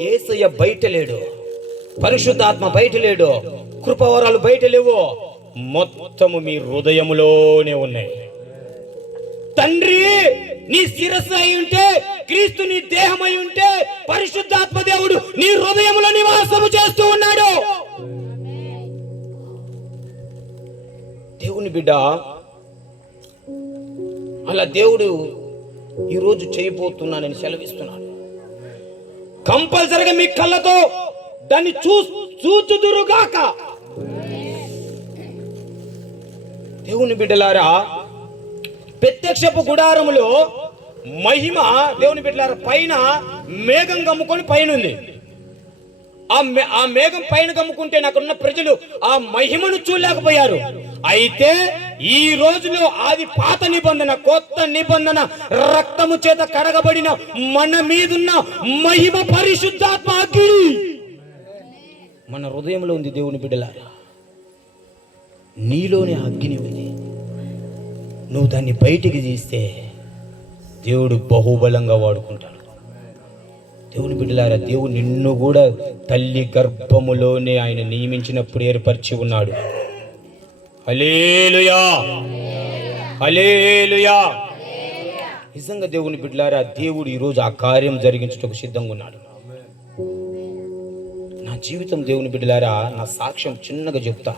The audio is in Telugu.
యేసయ్య బయట లేడు, పరిశుద్ధాత్మ బయట లేడు, కృపవరాలు బయట లేవు, మొత్తము మీ హృదయములోనే ఉన్నాయి. తండ్రి నీ శిరస్సు అయి ఉంటే, క్రీస్తు నీ దేహమై ఉంటే, పరిశుద్ధాత్మ దేవుడు నీ హృదయంలో నివాసము చేస్తూ ఉన్నాడు. దేవుని బిడ్డ, అలా దేవుడు ఈరోజు చేయబోతున్నానని సెలవిస్తున్నాడు. కంపల్సరిగా మీ కళ్ళతో దాన్ని చూచుదురుగాక. దేవుని బిడ్డలారా, ప్రత్యక్షపు గుడారములో మహిమ, దేవుని బిడ్డలారా, పైన మేఘం గమ్ముకొని పైన ఉంది. ఆ మేఘం పైన గమ్ముకుంటే నాకున్న ప్రజలు ఆ మహిమను చూడలేకపోయారు. అయితే ఈ రోజులో అది పాత నిబంధన, కొత్త నిబంధన రక్తము చేత కడగబడిన మన మీదున్న మహిమ పరిశుద్ధాత్మ అగ్ని మన హృదయంలో ఉంది. దేవుని బిడ్డలారా, నీలోనే అగ్ని ఉంది. నువ్వు దాన్ని బయటికి తీస్తే దేవుడు బహుబలంగా వాడుకుంటాడు. దేవుని బిడ్డలారా, దేవుడు నిన్ను కూడా తల్లి గర్భములోనే ఆయన నియమించినప్పుడు ఏర్పరిచి ఉన్నాడు. హల్లెలూయా, హల్లెలూయా. నిజంగా దేవుని బిడ్డలారా, దేవుడు ఈరోజు ఆ కార్యం జరిగించుటకు సిద్ధంగా ఉన్నాడు. నా జీవితం దేవుని బిడ్డలారా, నా సాక్ష్యం చిన్నగా చెప్తా.